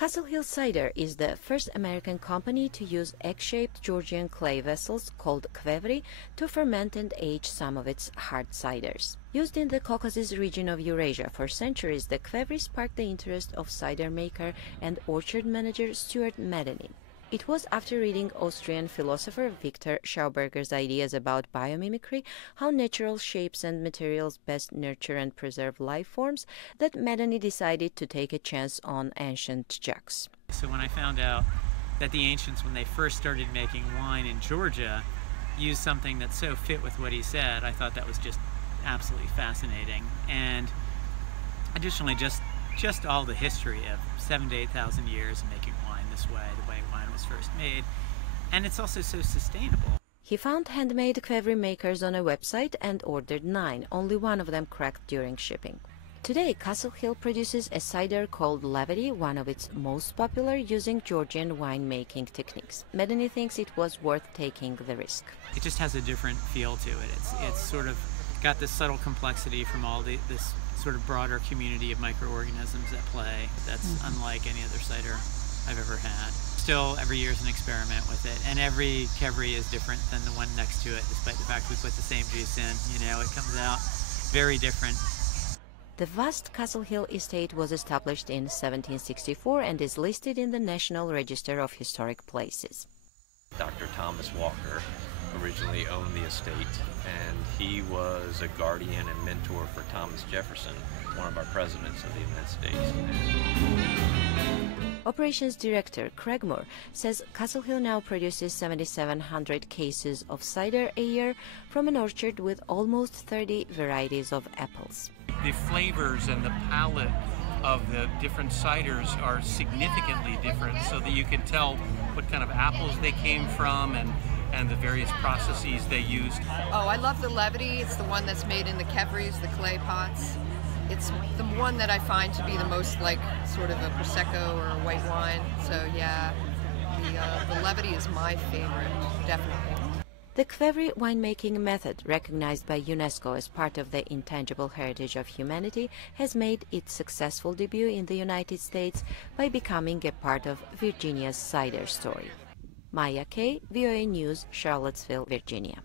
Castle Hill Cider is the first American company to use egg-shaped Georgian clay vessels called kvevri to ferment and age some of its hard ciders. Used in the Caucasus region of Eurasia for centuries, the kvevri sparked the interest of cider maker and orchard manager Stuart Medeni. It was after reading Austrian philosopher Victor Schauberger's ideas about biomimicry, how natural shapes and materials best nurture and preserve life forms, that Medeni decided to take a chance on ancient jugs. So when I found out that the ancients, when they first started making wine in Georgia, used something that so fit with what he said, I thought that was just absolutely fascinating. And additionally, just all the history of 7,000 to 8,000 years of making wine this way, the way wine was first made, and it's also so sustainable. He found handmade kvevri makers on a website and ordered 9, only one of them cracked during shipping. Today, Castle Hill produces a cider called Levity, one of its most popular, using Georgian winemaking techniques. Medeni thinks it was worth taking the risk. It just has a different feel to it. It's sort of got this subtle complexity from all this sort of broader community of microorganisms at play that's unlike any other cider I've ever had. Still, every year is an experiment with it, and every kvevri is different than the one next to it, despite the fact we put the same juice in. You know, it comes out very different. The vast Castle Hill estate was established in 1764 and is listed in the National Register of Historic Places. Dr. Thomas Walker originally owned the estate, and he was a guardian and mentor for Thomas Jefferson, one of our presidents of the United States. Operations Director Craig Moore says Castle Hill now produces 7,700 cases of cider a year from an orchard with almost 30 varieties of apples. The flavors and the palate of the different ciders are significantly different, so that you can tell what kind of apples they came from and the various processes they used. Oh, I love the Levity. It's the one that's made in the kvevris, the clay pots. It's the one that I find to be the most like sort of a Prosecco or a white wine. So yeah, the Levity is my favorite, definitely. The kvevri winemaking method, recognized by UNESCO as part of the intangible heritage of humanity, has made its successful debut in the United States by becoming a part of Virginia's cider story. Maya Kay, VOA News, Charlottesville, Virginia.